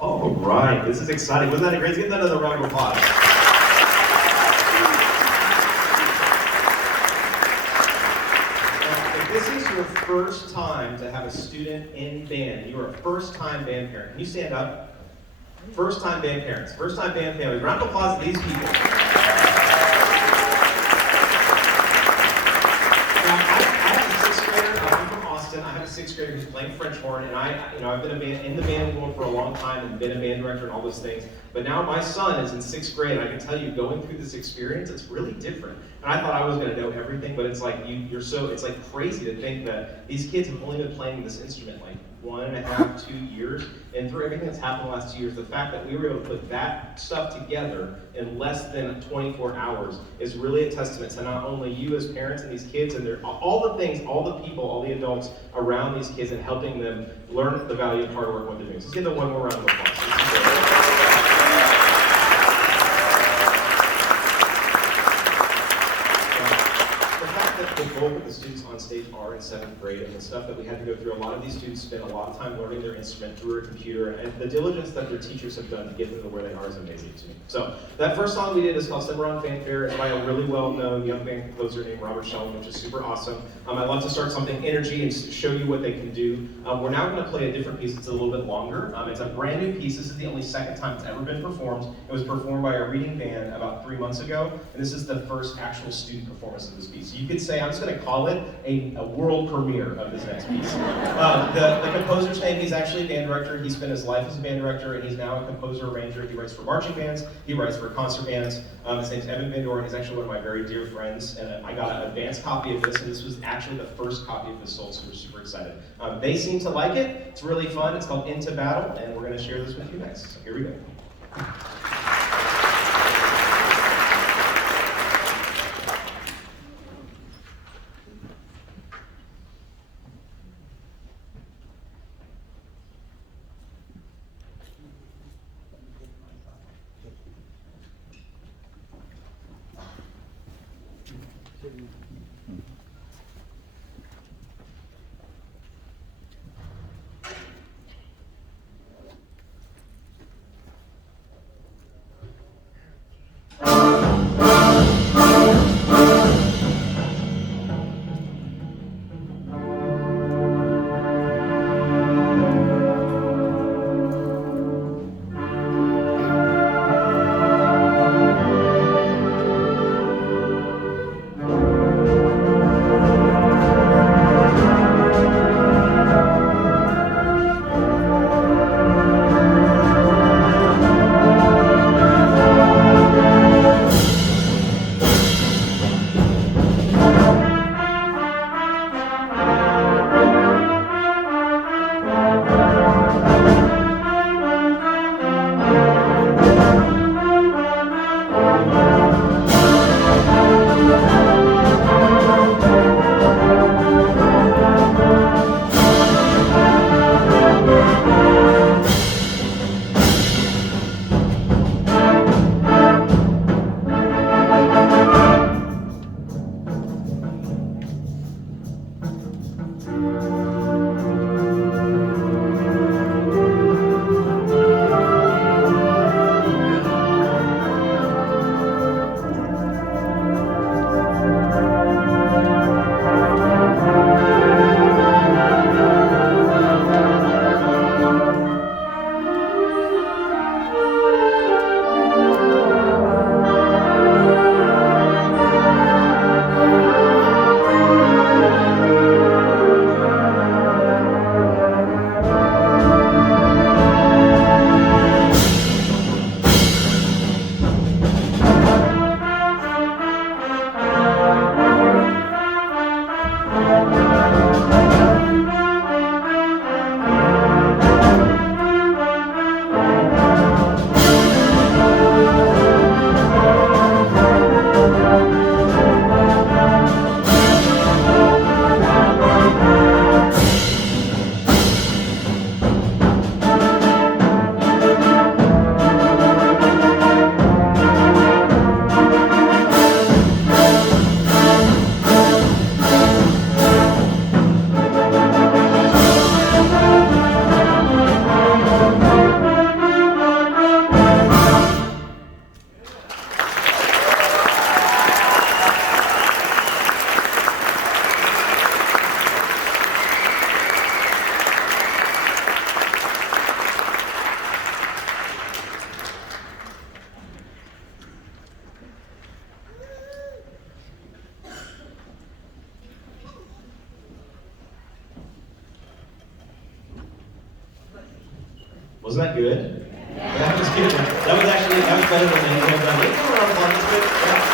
All right, this is exciting. Wasn't that a great? Let's give that another round of applause. Now, if this is your first time to have a student in band, you are a first-time band parent. Can you stand up? First-time band parents, first-time band families. Round of applause to these people. I have a sixth grader who's playing French horn, and I've been in the band world for a long time and been a band director and all those things. But now my son is in sixth grade. I can tell you, going through this experience, it's really different. And I thought I was going to know everything, but it's like it's like crazy to think that these kids have only been playing this instrument like 1.5, 2 years, and through everything that's happened the last 2 years, the fact that we were able to put that stuff together in less than 24 hours is really a testament to not only you as parents and these kids and all the things, all the people, all the adults around these kids and helping them learn the value of hard work and what they're doing. So let's give them one more round of applause. The goal of the students on stage are in 7th grade, and the stuff that we had to go through, a lot of these students spend a lot of time learning their instrument through a computer, and the diligence that their teachers have done to get them to where they are is amazing to me. So that first song we did is called Cimarron Fanfare. It's by a really well-known young band composer named Robert Sheldon, which is super awesome. I love to start something energy and show you what they can do. We're now going to play a different piece that's a little bit longer. It's a brand new piece. This is the only second time it's ever been performed. It was performed by a reading band about 3 months ago, and this is the first actual student performance of this piece. So you could say, I'm just going to call it a world premiere of this next piece. The composer's name, he's actually a band director. He spent his life as a band director, and he's now a composer arranger. He writes for marching bands, he writes for concert bands. His name's Evan Van Doren. He's actually one of my very dear friends, and I got an advanced copy of this, and this was actually the first copy of this sold, so we're super excited. They seem to like it. It's really fun. It's called Into Battle, and we're going to share this with you next. So here we go. Wasn't that good? Yeah. I'm just kidding. That was better than anything I've done. Let's go around applause. That's good. Yeah.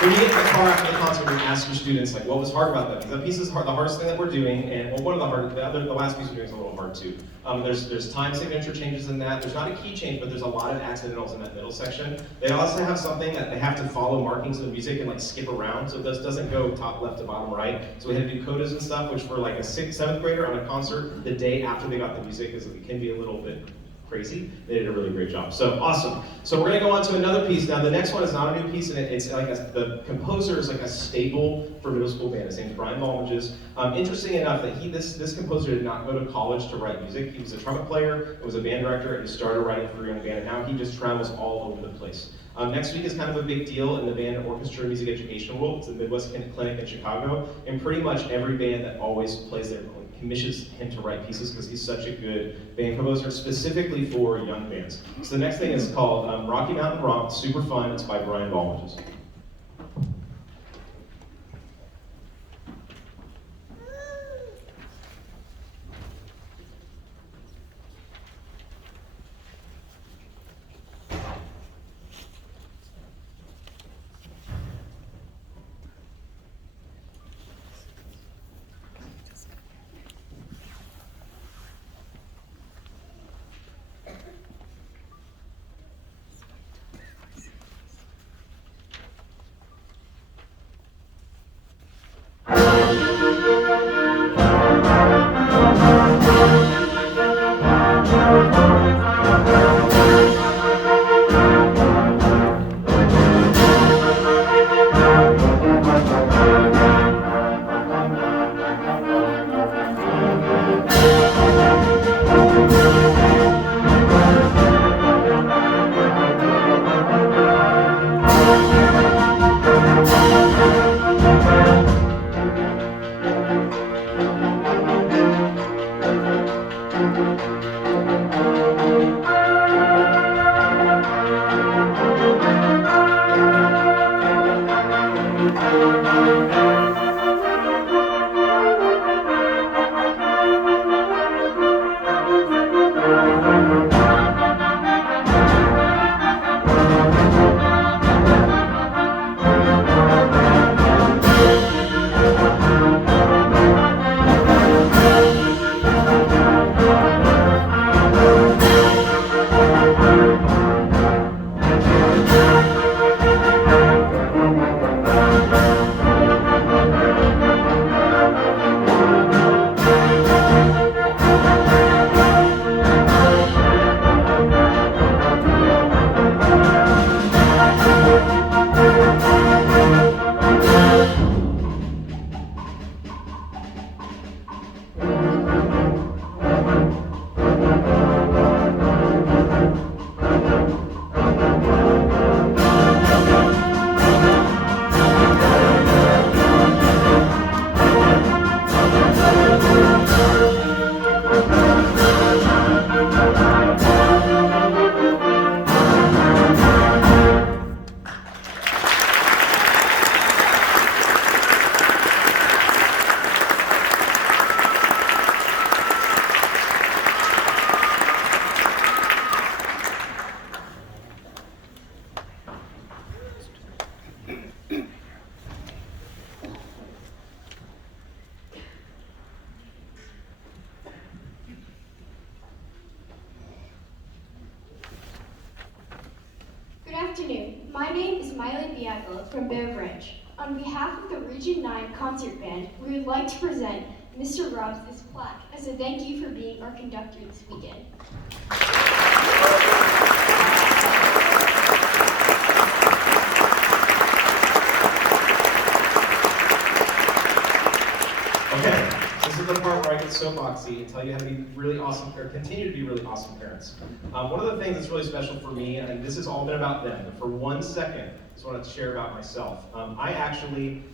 When you get in the car after the concert and ask your students, like, what was hard about that? Because that piece is hard, the hardest thing that we're doing, and well, one of the last piece we're doing is a little hard too. There's time signature changes in that. There's not a key change, but there's a lot of accidentals in that middle section. They also have something that they have to follow markings of the music and like skip around, so this doesn't go top left to bottom right. So we had to do codas and stuff, which for like a 6th, 7th grader on a concert, the day after they got the music, it can be a little bit crazy. They did a really great job. So awesome. So we're going to go on to another piece. Now the next one is not a new piece, and it's like the composer is like a staple for middle school band. His name's Brian Volmages. Interesting enough that this composer did not go to college to write music. He was a trumpet player, was a band director, and he started writing for a young band, and now he just travels all over the place. Next week is kind of a big deal in the band orchestra and music education world. It's the Midwest Clinic in Chicago, and pretty much every band that always plays there commissions him to write pieces because he's such a good band composer, specifically for young bands. So the next thing is called Rocky Mountain Romp. Super fun. It's by Brian Volmages. Good afternoon. My name is Miley Biagel from Bear Branch. On behalf of the Region 9 Concert Band, we would like to present Mr. Robbs this plaque as a thank you for being our conductor this weekend. Okay, this is the part where I get soapboxy and tell you how to be really awesome, or continue to be really awesome parents. One of the things that's really special for me, and this has all been about them, but for 1 second, I just wanted to share about myself. I actually,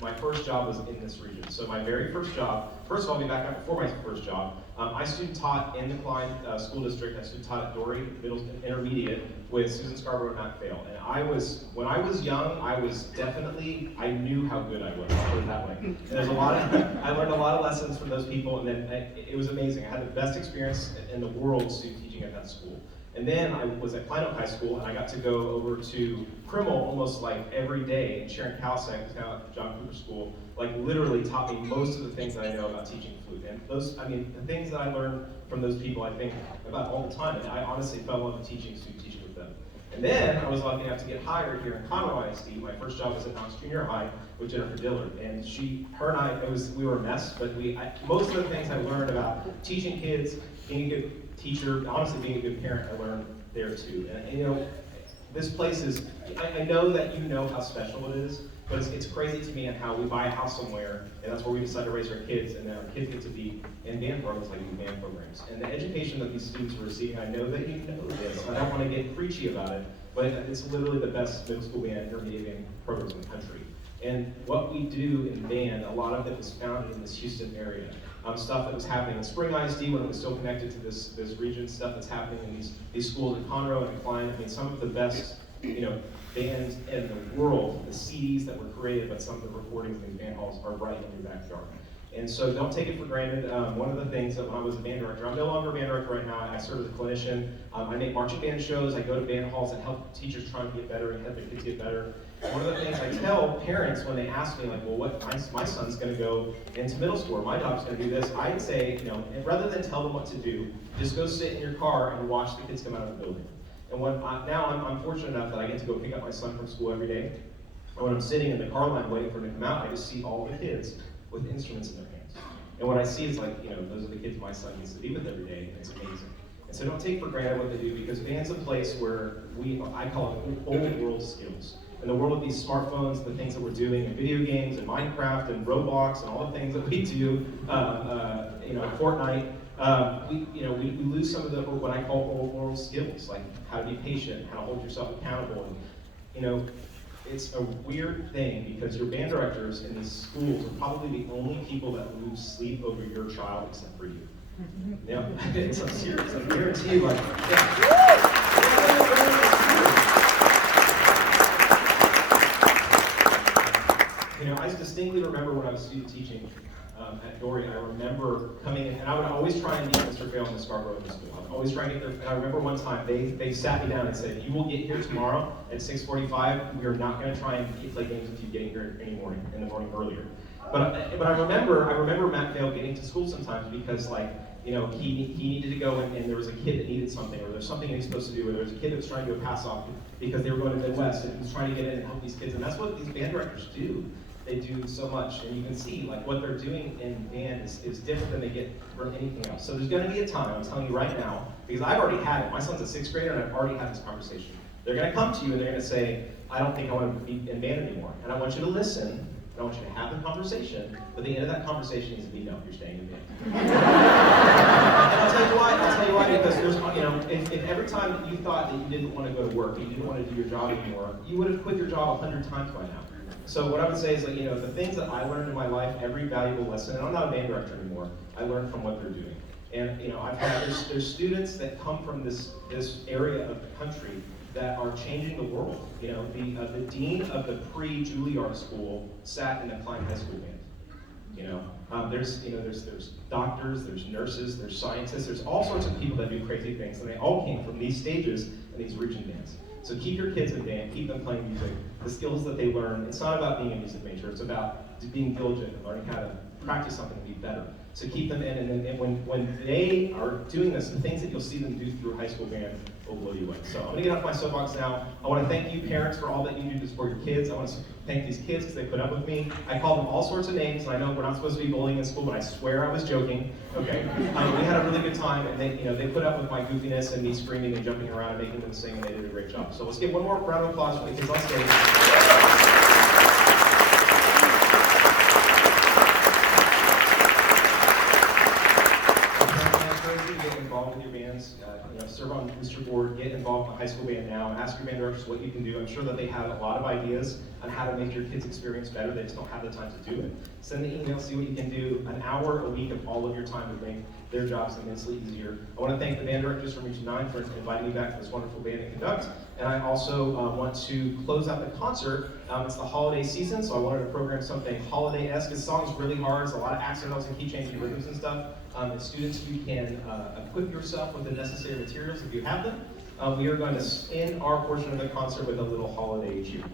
my first job was in this region. So my very first job, first of all, I'll be back up before my first job. I student taught in the Klein School District. I student taught at Dory Middle Intermediate with Susan Scarborough and Matt Fail. And when I was young, I knew how good I was, I'll put it that way. And there's I learned a lot of lessons from those people, and then it was amazing. I had the best experience in the world student teaching at that school. And then I was at Klein Oak High School, and I got to go over to Krimmel almost like every day, and Sharon Kalsek, who's now at John Cooper School, like literally taught me most of the things that I know about teaching flute. And the things that I learned from those people, I think about all the time, and I honestly fell in love with teaching with them. And then I was lucky enough to get hired here in Conroe ISD. My first job was at Knox Junior High with Jennifer Dillard, and her and I, we were a mess, but most of the things I learned about teaching kids, being a good teacher, honestly being a good parent, I learned there too. And this place is, I know that you know how special it is, but it's crazy to me how we buy a house somewhere, and that's where we decide to raise our kids, and then our kids get to be in band programs like these band programs. And the education that these students are receiving, I know that you know this, I don't want to get preachy about it, but it's literally the best middle school band, intermediate band programs in the country. And what we do in band, a lot of it was founded in this Houston area. Stuff that was happening in Spring ISD when it was still connected to this region, stuff that's happening in these schools in Conroe and Klein. I mean, some of the best, bands in the world, the CDs that were created, but some of the recordings in these band halls are right in your backyard. And so don't take it for granted. One of the things that when I was a band director, I'm no longer a band director right now, I serve as a clinician. I make marching band shows, I go to band halls and help teachers trying to get better and help their kids get better. One of the things I tell parents when they ask me, like, well, my son's going to go into middle school, or my daughter's going to do this, I'd say, and rather than tell them what to do, just go sit in your car and watch the kids come out of the building. And now I'm fortunate enough that I get to go pick up my son from school every day. And when I'm sitting in the car line waiting for him to come out, I just see all the kids with instruments in their hands. And what I see is like, those are the kids my son gets to be with every day, and it's amazing. And so don't take for granted what they do, because band's a place where I call it old world skills. In the world of these smartphones, the things that we're doing in video games and Minecraft and Roblox and all the things that we do, Fortnite, we lose some of the what I call old world skills, like how to be patient, how to hold yourself accountable. And, it's a weird thing because your band directors in these schools are probably the only people that lose sleep over your child except for you. It's so serious. I guarantee you, I distinctly remember when I was student teaching at Dory, I remember coming in, and I would always try and meet Mr. Fail and Ms. Scarborough in the school. I would always try and get there, and I remember one time, they sat me down and said, you will get here tomorrow at 6:45, we are not going to try and play games with you getting here in the morning earlier. But I remember Matt Fail getting to school sometimes because he needed to go and there was a kid that needed something, or there's something he was supposed to do, or there was a kid that was trying to do a pass off because they were going to the Midwest and he was trying to get in and help these kids, and that's what these band directors do. They do so much, and you can see what they're doing in band is different than they get from anything else. So there's going to be a time, I'm telling you right now, because I've already had it. My son's a 6th grader, and I've already had this conversation. They're going to come to you and they're going to say, I don't think I want to be in band anymore. And I want you to listen, and I want you to have the conversation, but the end of that conversation needs to be, no, you're staying in band. And I'll tell you why, because there's, if every time that you thought that you didn't want to go to work, you didn't want to do your job anymore, you would have quit your job 100 times by now. So what I would say is the things that I learned in my life, every valuable lesson, and I'm not a band director anymore, I learned from what they're doing. And there's students that come from this area of the country that are changing the world. The dean of the pre-Juilliard School sat in the Klein High School band. There's doctors, there's nurses, there's scientists, there's all sorts of people that do crazy things, and they all came from these stages and these region bands. So keep your kids in band, keep them playing music. The skills that they learn, it's not about being a music major, it's about being diligent and learning how to practice something to be better. So keep them in, and when they are doing this, the things that you'll see them do through high school band will blow you away. So I'm gonna get off my soapbox now. I wanna thank you parents for all that you do to support your kids. I wanna thank these kids because they put up with me. I call them all sorts of names, and I know we're not supposed to be bullying in school, but I swear I was joking, okay? We had a really good time, and they put up with my goofiness and me screaming and jumping around and making them sing, and they did a great job. So let's give one more round of applause for the kids on stage. Get involved with your bands, serve on booster board, get involved in the high school band now, and ask your band directors what you can do. I'm sure that they have a lot of ideas on how to make your kids' experience better. They just don't have the time to do it. Send the email, see what you can do. An hour a week of all of your time would make their jobs immensely easier. I want to thank the band directors from Region 9 for inviting me back to this wonderful band and conduct. And I also want to close out the concert. It's the holiday season, so I wanted to program something holiday-esque. This song is really hard. There's a lot of accidentals and key changes and rhythms and stuff. As students, you can equip yourself with the necessary materials if you have them. We are going to end our portion of the concert with a little holiday cheer.